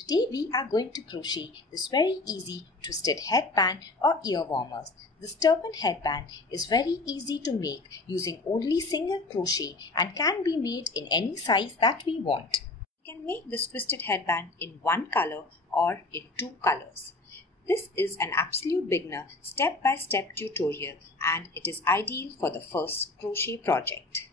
Today we are going to crochet this very easy twisted headband or ear warmers. This turban headband is very easy to make using only single crochet and can be made in any size that we want. We can make this twisted headband in one color or in two colors. This is an absolute beginner step-by-step tutorial and it is ideal for the first crochet project.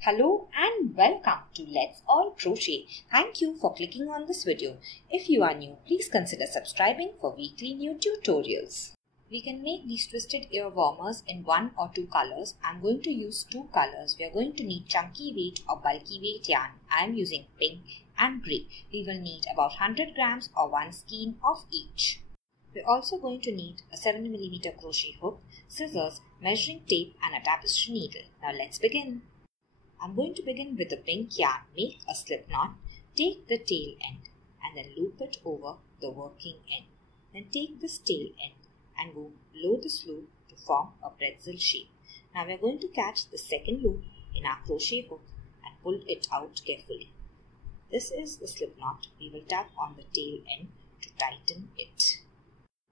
Hello and welcome to Let's All Crochet. Thank you for clicking on this video. If you are new, please consider subscribing for weekly new tutorials. We can make these twisted ear warmers in one or two colors. I'm going to use two colors. We are going to need chunky weight or bulky weight yarn. I am using pink and grey. We will need about 100 grams or one skein of each. We're also going to need a 7mm crochet hook, scissors, measuring tape and a tapestry needle. Now let's begin. I'm going to begin with the pink yarn. Make a slip knot, take the tail end and then loop it over the working end. Then take this tail end and go below this loop to form a pretzel shape. Now we are going to catch the second loop in our crochet hook and pull it out carefully. This is the slip knot. We will tap on the tail end to tighten it.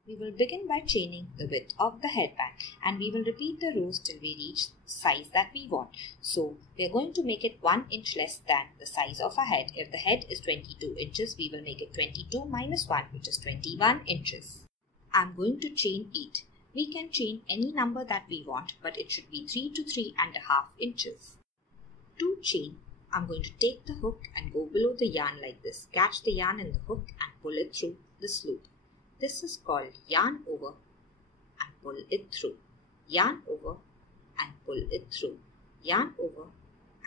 We will begin by chaining the width of the headband and we will repeat the rows till we reach the size that we want. So we are going to make it 1 inch less than the size of our head. If the head is 22 inches, we will make it 22 minus 1, which is 21 inches. I am going to chain 8. We can chain any number that we want, but it should be 3 to 3.5 inches. To chain, I am going to take the hook and go below the yarn like this. Catch the yarn in the hook and pull it through this loop. This is called yarn over and pull it through, yarn over and pull it through, yarn over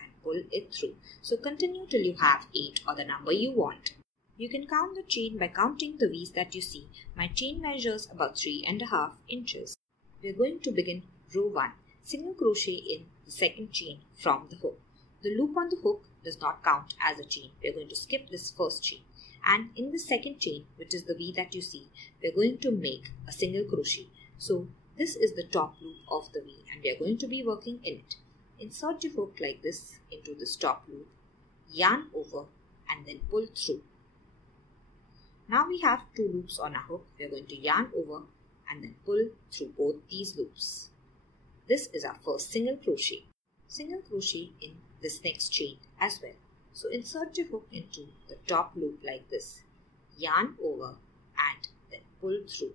and pull it through. So continue till you have 8 or the number you want. You can count the chain by counting the V's that you see. My chain measures about 3.5 inches. We are going to begin row 1. Single crochet in the second chain from the hook. The loop on the hook does not count as a chain. We are going to skip this first chain. And in the second chain, which is the V that you see, we are going to make a single crochet. So this is the top loop of the V and we are going to be working in it. Insert your hook like this into this top loop, yarn over and then pull through. Now we have 2 loops on our hook. We are going to yarn over and then pull through both these loops. This is our first single crochet. Single crochet in this next chain as well. So insert your hook into the top loop like this, yarn over and then pull through.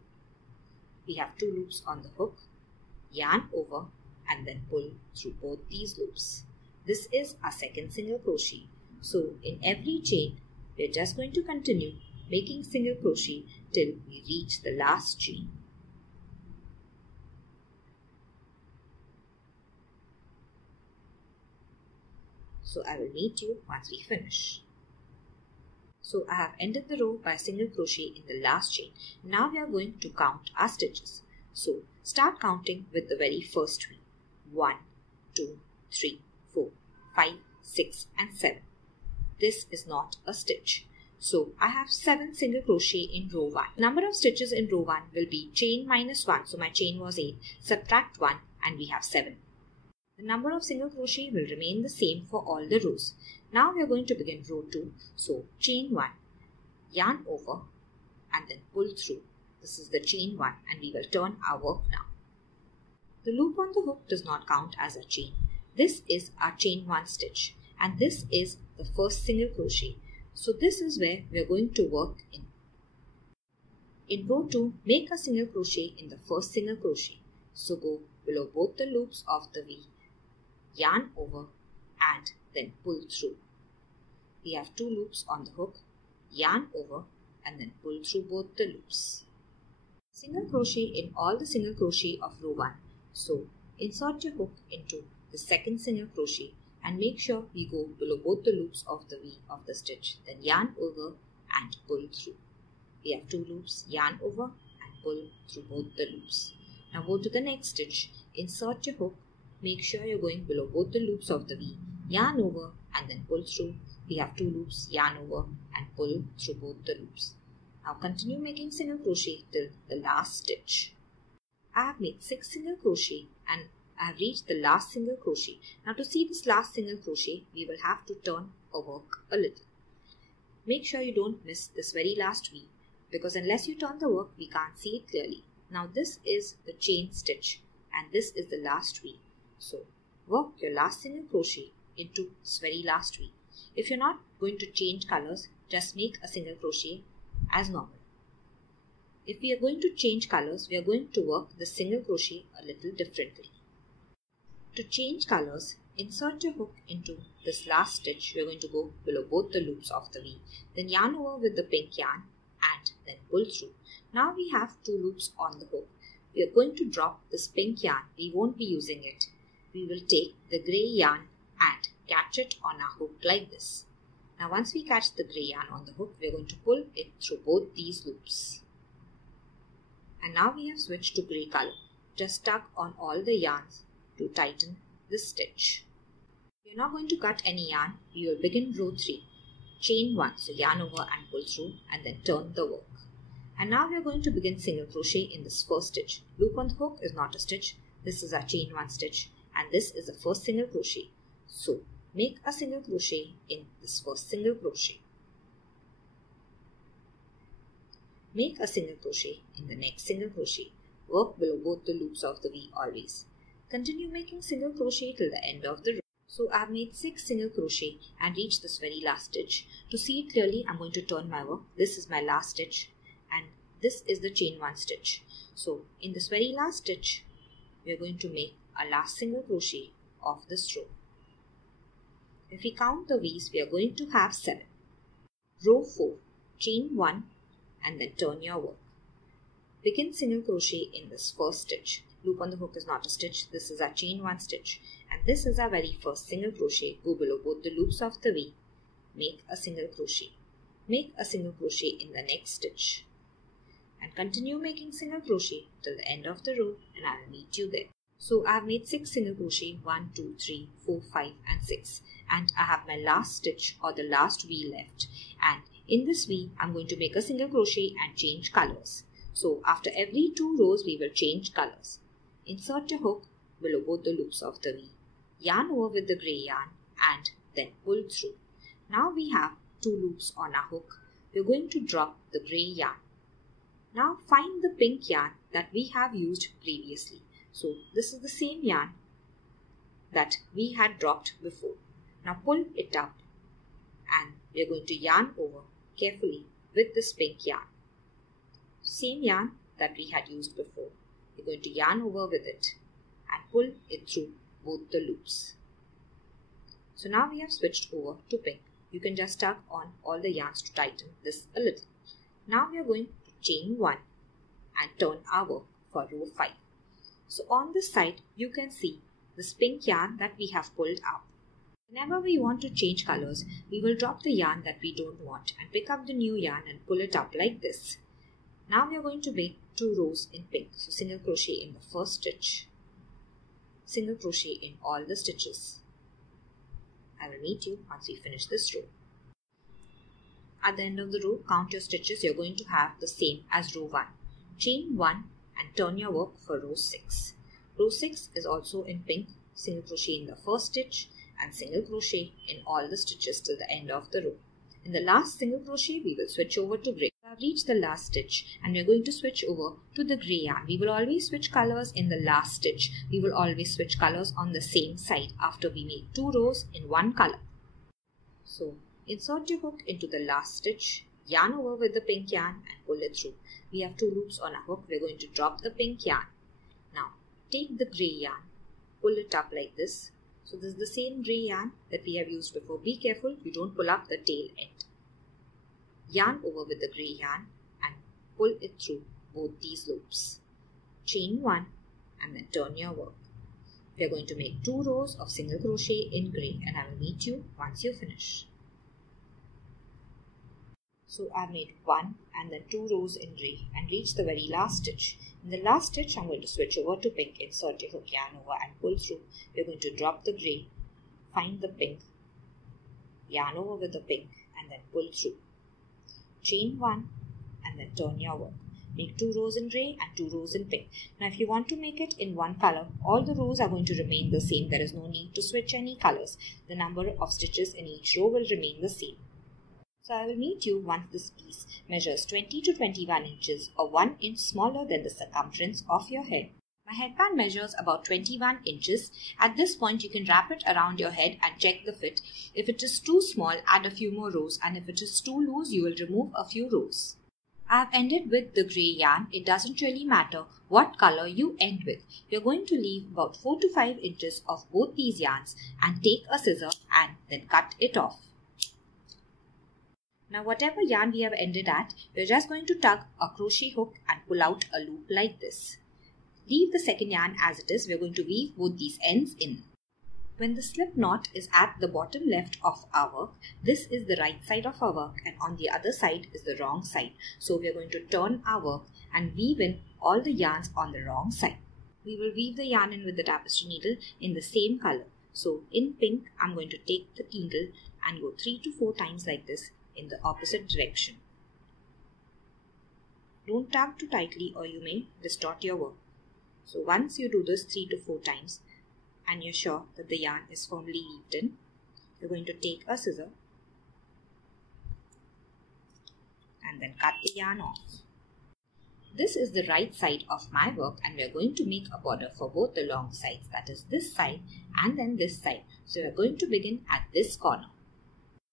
We have 2 loops on the hook, yarn over and then pull through both these loops. This is our second single crochet. So in every chain, we are just going to continue making single crochet till we reach the last chain. So I will meet you once we finish. So I have ended the row by a single crochet in the last chain. Now we are going to count our stitches. So start counting with the very first wheel. 1, 2, 3, 4, 5, 6 and 7. This is not a stitch. So I have 7 single crochet in row 1. Number of stitches in row 1 will be chain minus 1. So my chain was 8. Subtract 1 and we have 7. The number of single crochet will remain the same for all the rows. Now we are going to begin row 2. So chain 1, yarn over and then pull through. This is the chain 1 and we will turn our work now. The loop on the hook does not count as a chain. This is our chain 1 stitch and this is the first single crochet. So this is where we are going to work in. In row 2, make a single crochet in the first single crochet. So go below both the loops of the V, yarn over and then pull through. We have 2 loops on the hook, yarn over and then pull through both the loops. Single crochet in all the single crochet of row 1. So insert your hook into the second single crochet and make sure we go below both the loops of the V of the stitch. Then yarn over and pull through. We have 2 loops, yarn over and pull through both the loops. Now go to the next stitch, insert your hook, make sure you're going below both the loops of the V, yarn over and then pull through. We have 2 loops, yarn over and pull through both the loops. Now continue making single crochet till the last stitch. I have made 6 single crochet and I have reached the last single crochet. Now to see this last single crochet, we will have to turn our work a little. Make sure you don't miss this very last V, because unless you turn the work, we can't see it clearly. Now this is the chain stitch and this is the last V. So work your last single crochet into this very last V. If you're not going to change colors, just make a single crochet as normal. If we are going to change colors, we are going to work the single crochet a little differently. To change colors, insert your hook into this last stitch. We are going to go below both the loops of the V. Then yarn over with the pink yarn and then pull through. Now we have 2 loops on the hook. We are going to drop this pink yarn. We won't be using it. We will take the grey yarn and catch it on our hook like this. Now once we catch the grey yarn on the hook, we are going to pull it through both these loops. And now we have switched to grey color. Just tug on all the yarns to tighten this stitch. We are not going to cut any yarn. We will begin row 3. Chain 1, so yarn over and pull through and then turn the work. And now we are going to begin single crochet in this first stitch. Loop on the hook is not a stitch. This is our chain 1 stitch and this is the first single crochet. So make a single crochet in this first single crochet. Make a single crochet in the next single crochet. Work below both the loops of the V always. Continue making single crochet till the end of the row. So I have made 6 single crochet and reached this very last stitch. To see it clearly, I am going to turn my work. This is my last stitch and this is the chain 1 stitch. So in this very last stitch, we are going to make a last single crochet of this row. If we count the V's, we are going to have 7. Row 4, chain 1 and then turn your work. Begin single crochet in this first stitch. Loop on the hook is not a stitch. This is our chain 1 stitch and this is our very first single crochet. Go below both the loops of the V. Make a single crochet. Make a single crochet in the next stitch and continue making single crochet till the end of the row and I will meet you there. So I have made 6 single crochet, 1, 2, 3, 4, 5 and 6 and I have my last stitch or the last V left, and in this V I am going to make a single crochet and change colors. So after every 2 rows we will change colors. Insert your hook below both the loops of the V. Yarn over with the grey yarn and then pull through. Now we have 2 loops on our hook. We are going to drop the grey yarn. Now find the pink yarn that we have used previously. So this is the same yarn that we had dropped before. Now pull it up and we are going to yarn over carefully with this pink yarn. Same yarn that we had used before. We're going to yarn over with it and pull it through both the loops. So now we have switched over to pink. You can just tug on all the yarns to tighten this a little. Now we are going to chain 1 and turn our work for row 5. So on this side you can see this pink yarn that we have pulled up. Whenever we want to change colors, we will drop the yarn that we don't want and pick up the new yarn and pull it up like this. Now we are going to make 2 rows in pink. So single crochet in the first stitch, single crochet in all the stitches. I will meet you once we finish this row. At the end of the row, count your stitches. You are going to have the same as row 1. Chain 1 and turn your work for row 6. Row 6 is also in pink. Single crochet in the first stitch and single crochet in all the stitches till the end of the row. In the last single crochet, we will switch over to grey. We have reached the last stitch and we are going to switch over to the grey yarn. We will always switch colors in the last stitch. We will always switch colors on the same side after we make 2 rows in one color. So insert your hook into the last stitch, yarn over with the pink yarn and pull it through. We have 2 loops on our hook. We are going to drop the pink yarn. Now take the grey yarn, pull it up like this. So this is the same grey yarn that we have used before. Be careful you don't pull up the tail end. Yarn over with the grey yarn and pull it through both these loops. Chain 1 and then turn your work. We are going to make 2 rows of single crochet in grey and I will meet you once you finish. So I have made 1 and then 2 rows in grey and reached the very last stitch. In the last stitch, I am going to switch over to pink, insert your hook, yarn over and pull through. We are going to drop the grey, find the pink, yarn over with the pink and then pull through. Chain 1 and then turn your work. Make 2 rows in grey and 2 rows in pink. Now if you want to make it in one color, all the rows are going to remain the same. There is no need to switch any colors. The number of stitches in each row will remain the same. So I will meet you once this piece measures 20 to 21 inches or 1 inch smaller than the circumference of your head. My headband measures about 21 inches. At this point, you can wrap it around your head and check the fit. If it is too small, add a few more rows, and if it is too loose, you will remove a few rows. I have ended with the grey yarn. It doesn't really matter what color you end with. We are going to leave about 4 to 5 inches of both these yarns and take a scissor and then cut it off. Now whatever yarn we have ended at, we are just going to tug a crochet hook and pull out a loop like this. Leave the second yarn as it is. We are going to weave both these ends in. When the slip knot is at the bottom left of our work, this is the right side of our work and on the other side is the wrong side. So we are going to turn our work and weave in all the yarns on the wrong side. We will weave the yarn in with the tapestry needle in the same color. So in pink, I'm going to take the needle and go 3 to 4 times like this in the opposite direction. Don't tug too tightly or you may distort your work. So once you do this 3 to 4 times and you're sure that the yarn is firmly weaved in, you're going to take a scissor and then cut the yarn off. This is the right side of my work and we are going to make a border for both the long sides, that is this side and then this side. So we are going to begin at this corner.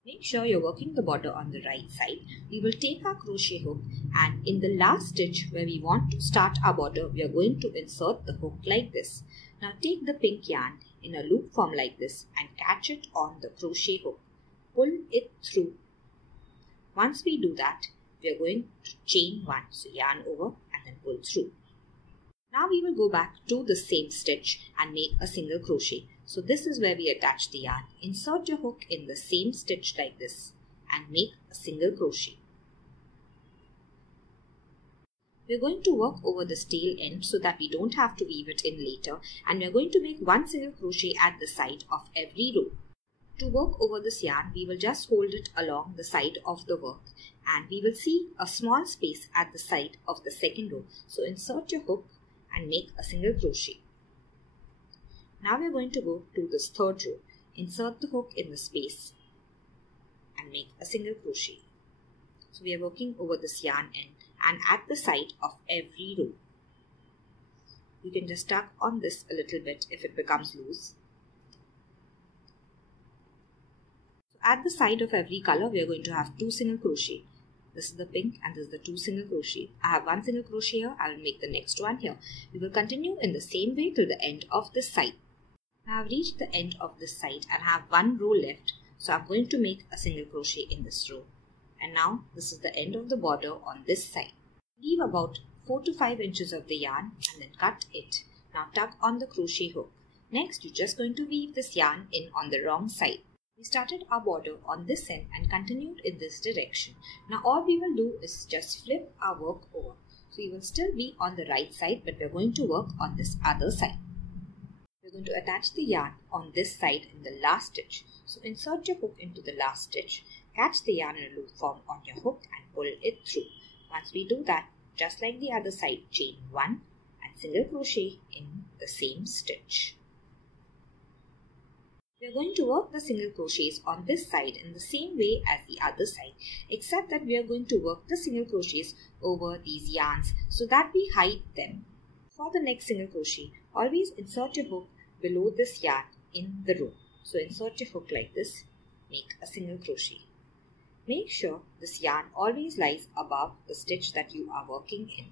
Make sure you're working the border on the right side. We will take our crochet hook and in the last stitch where we want to start our border, we are going to insert the hook like this. Now take the pink yarn in a loop form like this and catch it on the crochet hook. Pull it through. Once we do that, we are going to chain 1. So yarn over and then pull through. Now we will go back to the same stitch and make a single crochet. So this is where we attach the yarn. Insert your hook in the same stitch like this and make a single crochet. We are going to work over this tail end so that we don't have to weave it in later, and we are going to make 1 single crochet at the side of every row. To work over this yarn, we will just hold it along the side of the work and we will see a small space at the side of the second row. So insert your hook and make a single crochet. Now we are going to go to this third row. Insert the hook in the space and make a single crochet. So we are working over this yarn end and at the side of every row. You can just tug on this a little bit if it becomes loose. So at the side of every color, we are going to have 2 single crochet. This is the pink and this is the 2 single crochet. I have 1 single crochet here. I will make the next one here. We will continue in the same way till the end of this side. Now I have reached the end of this side and have 1 row left. So I'm going to make a single crochet in this row. And now this is the end of the border on this side. Leave about 4 to 5 inches of the yarn and then cut it. Now tug on the crochet hook. Next, you're just going to weave this yarn in on the wrong side. We started our border on this end and continued in this direction. Now all we will do is just flip our work over. So you will still be on the right side, but we're going to work on this other side. We're going to attach the yarn on this side in the last stitch. So insert your hook into the last stitch, catch the yarn in a loop form on your hook and pull it through. Once we do that, just like the other side, chain 1 and single crochet in the same stitch. We are going to work the single crochets on this side in the same way as the other side, except that we are going to work the single crochets over these yarns so that we hide them. For the next single crochet, always insert your hook below this yarn in the row. So insert your hook like this, make a single crochet. Make sure this yarn always lies above the stitch that you are working in.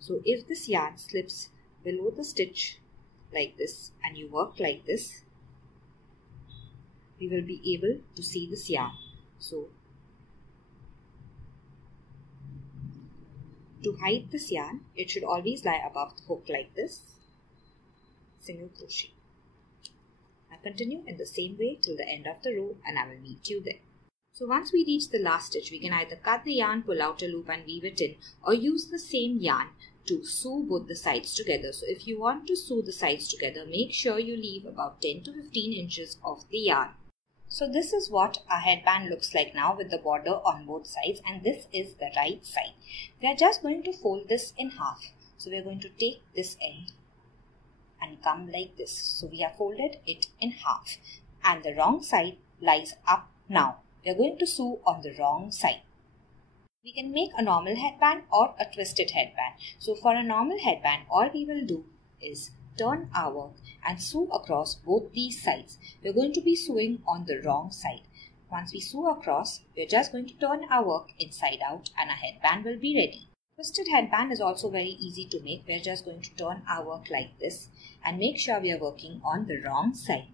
So if this yarn slips below the stitch like this and you work like this, we will be able to see this yarn. So to hide this yarn, it should always lie above the hook like this, single crochet. Now continue in the same way till the end of the row and I will meet you there. So once we reach the last stitch, we can either cut the yarn, pull out a loop and weave it in, or use the same yarn to sew both the sides together. So if you want to sew the sides together, make sure you leave about 10 to 15 inches of the yarn. So this is what our headband looks like now with the border on both sides, and this is the right side. We are just going to fold this in half. So we are going to take this end and come like this. So we have folded it in half and the wrong side lies up now. we are going to sew on the wrong side. We can make a normal headband or a twisted headband. So for a normal headband, all we will do is turn our work and sew across both these sides. We are going to be sewing on the wrong side. Once we sew across, we are just going to turn our work inside out and our headband will be ready. Twisted headband is also very easy to make. We are just going to turn our work like this and make sure we are working on the wrong side.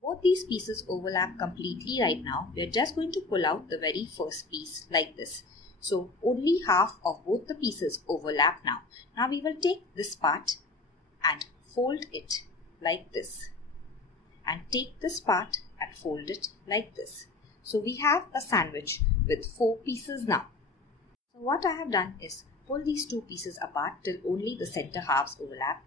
Both these pieces overlap completely right now. We are just going to pull out the very first piece like this. So only half of both the pieces overlap now. Now we will take this part and fold it like this. And take this part and fold it like this. So we have a sandwich with 4 pieces now. So what I have done is pull these 2 pieces apart till only the center halves overlap.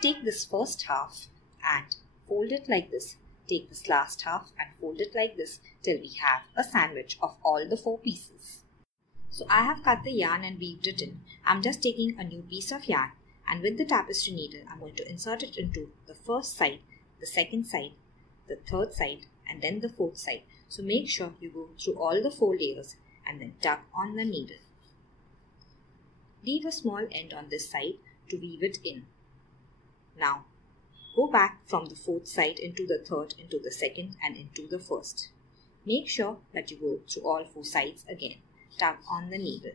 Take this first half and fold it like this. Take this last half and fold it like this till we have a sandwich of all the 4 pieces. So I have cut the yarn and weaved it in. I'm just taking a new piece of yarn and with the tapestry needle I'm going to insert it into the first side, the second side, the third side and then the fourth side. So make sure you go through all the 4 layers and then tug on the needle. Leave a small end on this side to weave it in. Now go back from the fourth side into the third, into the second and into the first. Make sure that you go through all 4 sides again. Tug on the needle.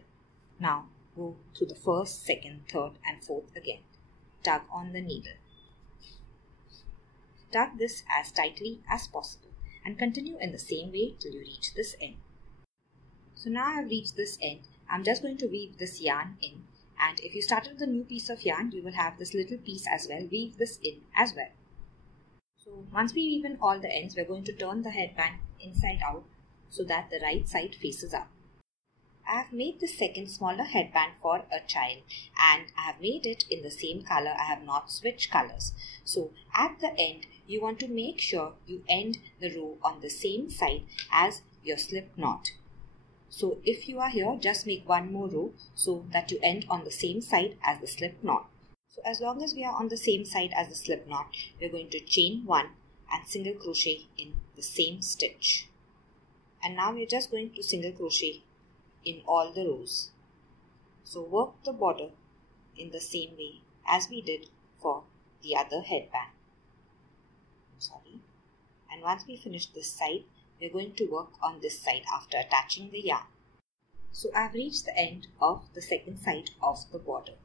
Now go through the first, second, third and fourth again. Tug on the needle. Tug this as tightly as possible and continue in the same way till you reach this end. So now I have reached this end. I'm just going to weave this yarn in, and if you started with a new piece of yarn, you will have this little piece as well. Weave this in as well. So once we weave in all the ends, we're going to turn the headband inside out so that the right side faces up. I have made the second smaller headband for a child and I have made it in the same color. I have not switched colors. So at the end, you want to make sure you end the row on the same side as your slip knot. So if you are here, just make one more row so that you end on the same side as the slip knot. So as long as we are on the same side as the slip knot, we are going to chain 1 and single crochet in the same stitch. And now we are just going to single crochet in all the rows. So work the border in the same way as we did for the other headband. And once we finish this side, we are going to work on this side after attaching the yarn. So I have reached the end of the second side of the border.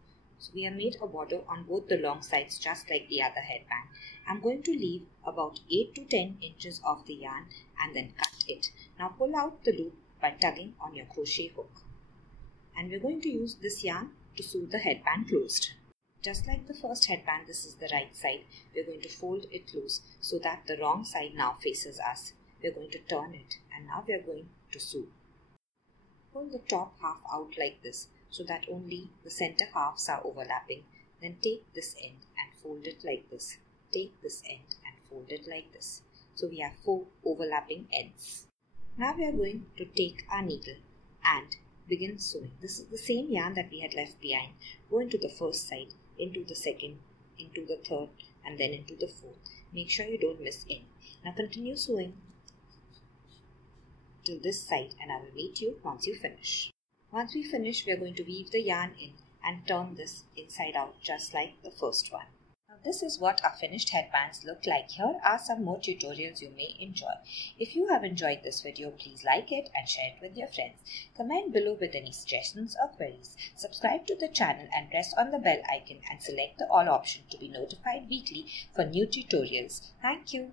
So we have made a border on both the long sides just like the other headband. I'm going to leave about 8 to 10 inches of the yarn and then cut it. Now pull out the loop by tugging on your crochet hook. And we're going to use this yarn to sew the headband closed. Just like the first headband, this is the right side. We're going to fold it close so that the wrong side now faces us. We're going to turn it and now we're going to sew. Pull the top half out like this so that only the center halves are overlapping. Then take this end and fold it like this. Take this end and fold it like this. So we have 4 overlapping ends. Now we are going to take our needle and begin sewing. This is the same yarn that we had left behind. Go into the first side, into the second, into the third and then into the fourth. Make sure you don't miss any. Now continue sewing till this side and I will meet you once you finish. Once we finish, we are going to weave the yarn in and turn this inside out just like the first one. Now this is what our finished headbands look like. Here are some more tutorials you may enjoy. If you have enjoyed this video, please like it and share it with your friends. Comment below with any suggestions or queries. Subscribe to the channel and press on the bell icon and select the all option to be notified weekly for new tutorials. Thank you.